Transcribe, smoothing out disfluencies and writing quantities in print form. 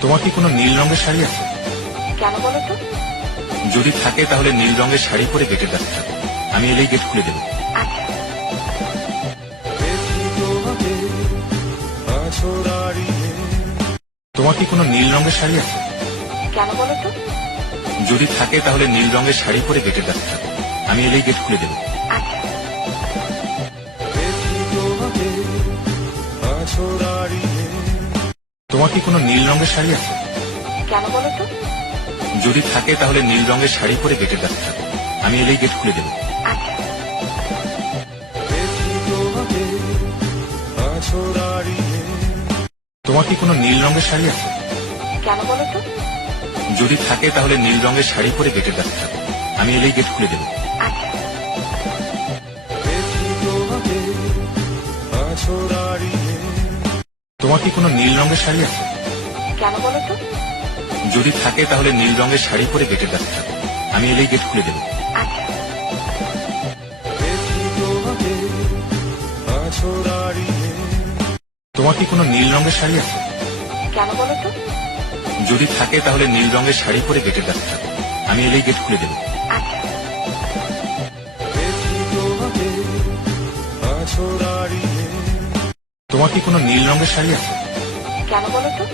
তোমার কি কোনো নীল রঙের শাড়ি আছে? কেন বলো তো? যদি থাকে তাহলে নীল রঙের শাড়ি পরে গেটের কাছে থাকো। আমি এলেই গেট খুলে দেবো। আচ্ছা। তোমার কি কোনো নীল রঙের শাড়ি আছে? কেন বলো তো? যদি থাকে তাহলে নীল রঙের শাড়ি পরে গেটের কাছে থাকো। আমি এলেই গেট খুলে দেবো। আচ্ছা। তোমার কি কোনো নীল রঙের শাড়ি আছে? কেন বলো তো? যদি থাকে তাহলে নীল রঙের শাড়ি পরে গেটের কাছে থাকো। আমি এলেই গেট খুলে দেবো। আচ্ছা। তোমার কি কোনো নীল রঙের শাড়ি আছে? কেন বলো তো? যদি থাকে তাহলে নীল রঙের শাড়ি পরে গেটের কাছে থাকো। আমি এলেই গেট খুলে দেবো। আচ্ছা। তোমার কি কোনো নীল রঙের শাড়ি আছে? কেন বলো তো? যদি থাকে তাহলে নীল রঙের শাড়ি পরে গেটের কাছে থাকো। আমি এলেই গেট খুলে দেবো। আচ্ছা। তোমার কি কোনো নীল রঙের শাড়ি আছে? কেন বলো তো? যদি থাকে তাহলে নীল রঙের শাড়ি পরে গেটের কাছে থাকো। আমি এলেই গেট খুলে দেবো। আচ্ছা। তোমার কি কোনো নীল রঙের শাড়ি আছে? কেন বলো তো?